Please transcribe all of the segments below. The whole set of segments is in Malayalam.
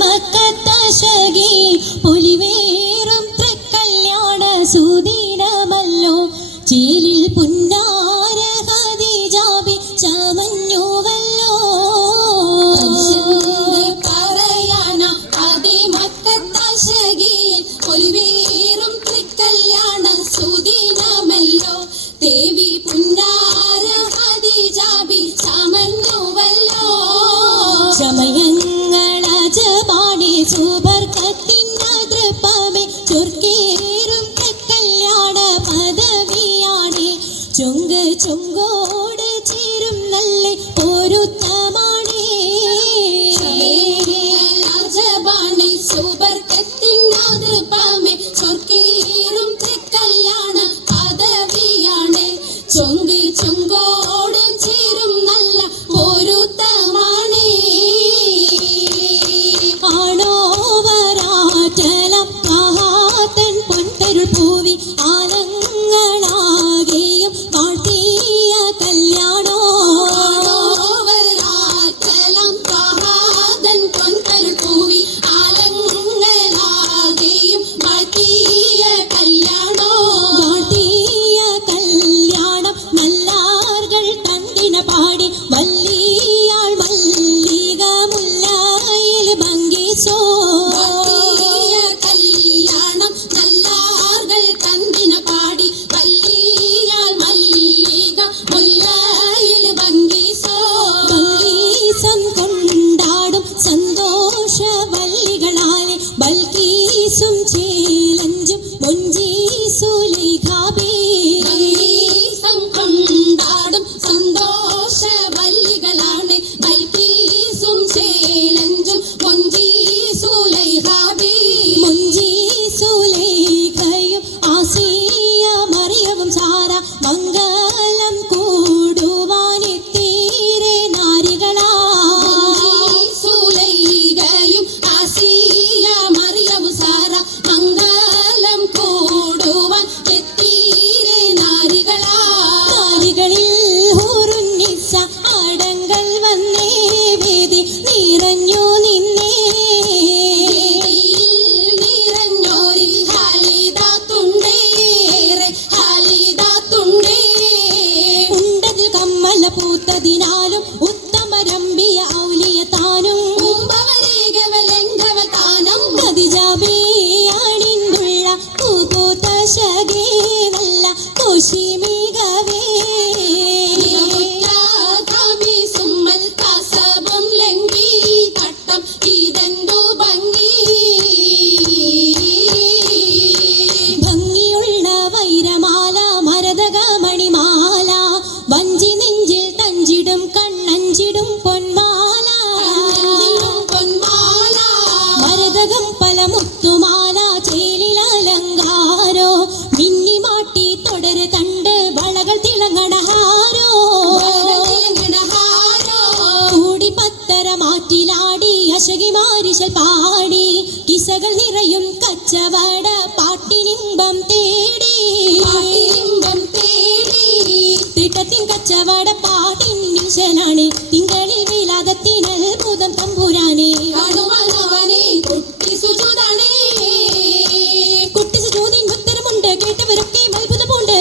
മക്കത്തശകി പൊലിവേറും തൃക്കല്യാണ സുദിനമല്ലോ ചേലിൽ പുന്നാര ഖദീജാബി ചമഞ്ഞുവല്ലോ പറയാന മക്കത്തശകി പൊലിവേറും തൃക്കല്യാണ സുദിനമല്ലോ ദേവി പുന്നാര ഖദീജാബി ചമഞ്ഞുവല്ലോ ചമയങ്ങളജപാണി സുബർക്കത്തിനതൃപ്പമേ ചൊർക്കേറും കല്യാണ പദവിയാണേ ചൊങ്ക് ചൊങ്കോട് ചേരും നല്ല പൊരുത്തമാണേ ചമയങ്ങളജപാണി സുബർക്കത്തിനതൃപ്പമേ ചൊർക്കേറും കല്യാണ പദവിയാണേ ചൊങ്ക് ചൊങ്കോട് ചേരും നല്ല പൊരുത്തമാണേ പൂവി ആലങ്ങളാകെയും കാട്ടിയ കല്യാണോ പൂവി ആലങ്ങളാകെയും കാട്ടിയ കല്യാണോ കാട്ടിയ കല്യാണം നല്ലാർകൾ തന്തിന പാടി വല്ലിയാൾ മല്ലിക മുല്ലയിൽ ഭംഗിസോ സന്തോഷവല്ലികളാലെ ബൽക്കീസും ചേലഞ്ചും മൊഞ്ചീസുലൈഖാബി കൊണ്ടാടും സന്തോഷവല്ലികളാണ് ബൽക്കീസും ചേലഞ്ചും മൊഞ്ചീസുലൈഖാബി മൊഞ്ചീസുലൈഖയും ആസിയ മറിയവും സാര മംഗലം കൂടുവാനെത്തീരെ നാരികളാ പൂത്തതിനാലും ഉത്തമരമ്പിയ ഔലിയത്താനും ഖദീജാബിയാണിന്നുള്ള പൂത്തശകി നല്ല കോശിമികവേ ഭംഗിയുള്ള വൈരമാല മരതകമണിമാല വഞ്ചി നെഞ്ചിൽ തഞ്ചിടും കണ്ണഞ്ചിടും പൊന്മാല മരതകം പല മുത്തുമാല ചേലിൽ അലങ്കാരോ മിന്നിമാട്ടി തുടര് തണ്ട് വളകൾ തിളങ്ങണഹാരോ കൂടി പത്തര മാറ്റിലാടി അശകി മാരിശൽ പാടി കിസകൾ നിറയും കച്ചവട പാട്ടിനിമ്പം തേടി തിട്ടത്തിൻ കച്ചവട പാട്ടിൻ നിശനാണ് തിങ്കളിൽ വിലാദത്തിനൽ ഭൂതം തമ്പുരാനെ കുട്ടി സുജൂദിൻ ഉത്തരമുണ്ട് കേട്ടവരൊക്കെ അത്ഭുതമുണ്ട്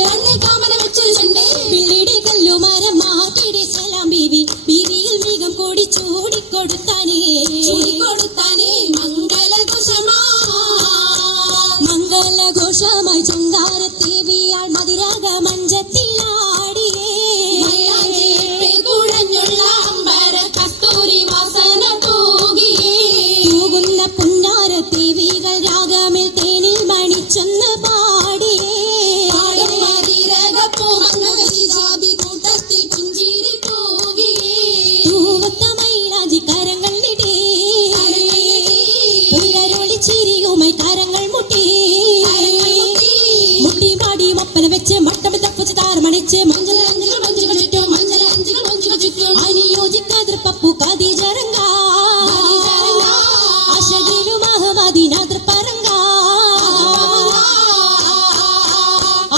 പിള്ളിയുടെ കല്ലുമാരം മാറ്റിയുടെ സലാം ബീവി ബീവിയിൽ മീകം കൂടി ചൂടിക്കൊടുത്താനേ മംഗളഘോഷമായി ചുങ്കാരത്തേവിയാൾ മതിരാഗ മഞ്ചത്തിലാടിയേ തൂകുന്ന പുന്നാരത്തേവികൾ രാഗമിൽ തേനിൽ മണിച്ചൊന്ന് പാടിയേ തൂവത്ത മൈലാഞ്ചി കരങ്ങൾ നിടേ പുലരൊളി ചിരിയുമായി കരങ്ങൾ മുട്ടി പാടി മപ്പന വെച്ച് മട്ടം തപ്പുച്ച് താരമണിച്ച് അനുയോജിക്കാതിർപ്പു ഖദീജറങ്ക അശകിലും അഹമ്മദിനാതിർപ്പറങ്ക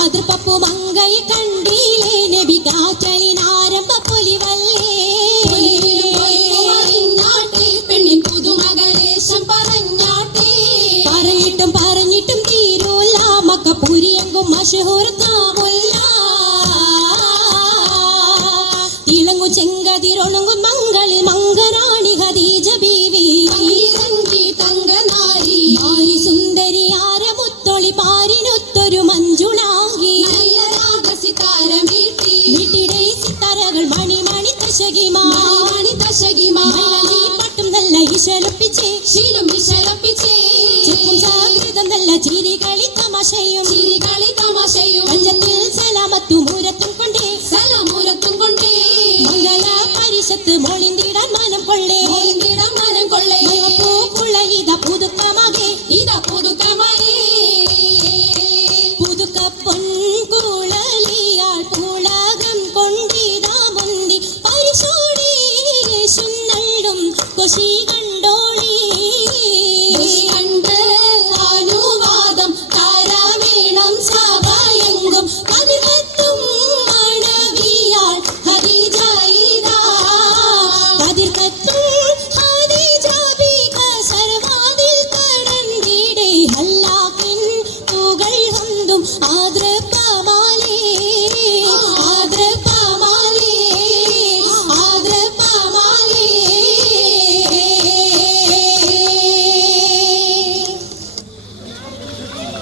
അതിർപ്പു മങ്കയെ കണ്ടില്ലേ നബി കാറ്റലിനാരംഭ പൊലിവല്ലേ പെണ്ണിൻ പുതുമകളേശം ഊരിയെങ്കും മഷഹൂർത്താമുല്ല തിളങ്ങും ചെങ്കതിരൊണങ്ങും മംഗളിൽ മംഗറാണി ഖദീജ ബീവി തങ്കനാരി ആരി സുന്ദരി ആരമുത്തൊളി പാരിനൊത്തൊരു മഞ്ജുളാകി സിതാരമീട്ടി വീട്ടിലെ സിത്താരകൾ മണി തശകിമാ പട്ടും നല്ല ഈശലൊപ്പിച്ചേ ശീലും വിശലപ്പിച്ചേ ചെക്കും സാകൃതം നല്ല ചിരികളി തമാശയും ചിരികളി തമാശയും കഞ്ചത്തിൽ സലാമത്തും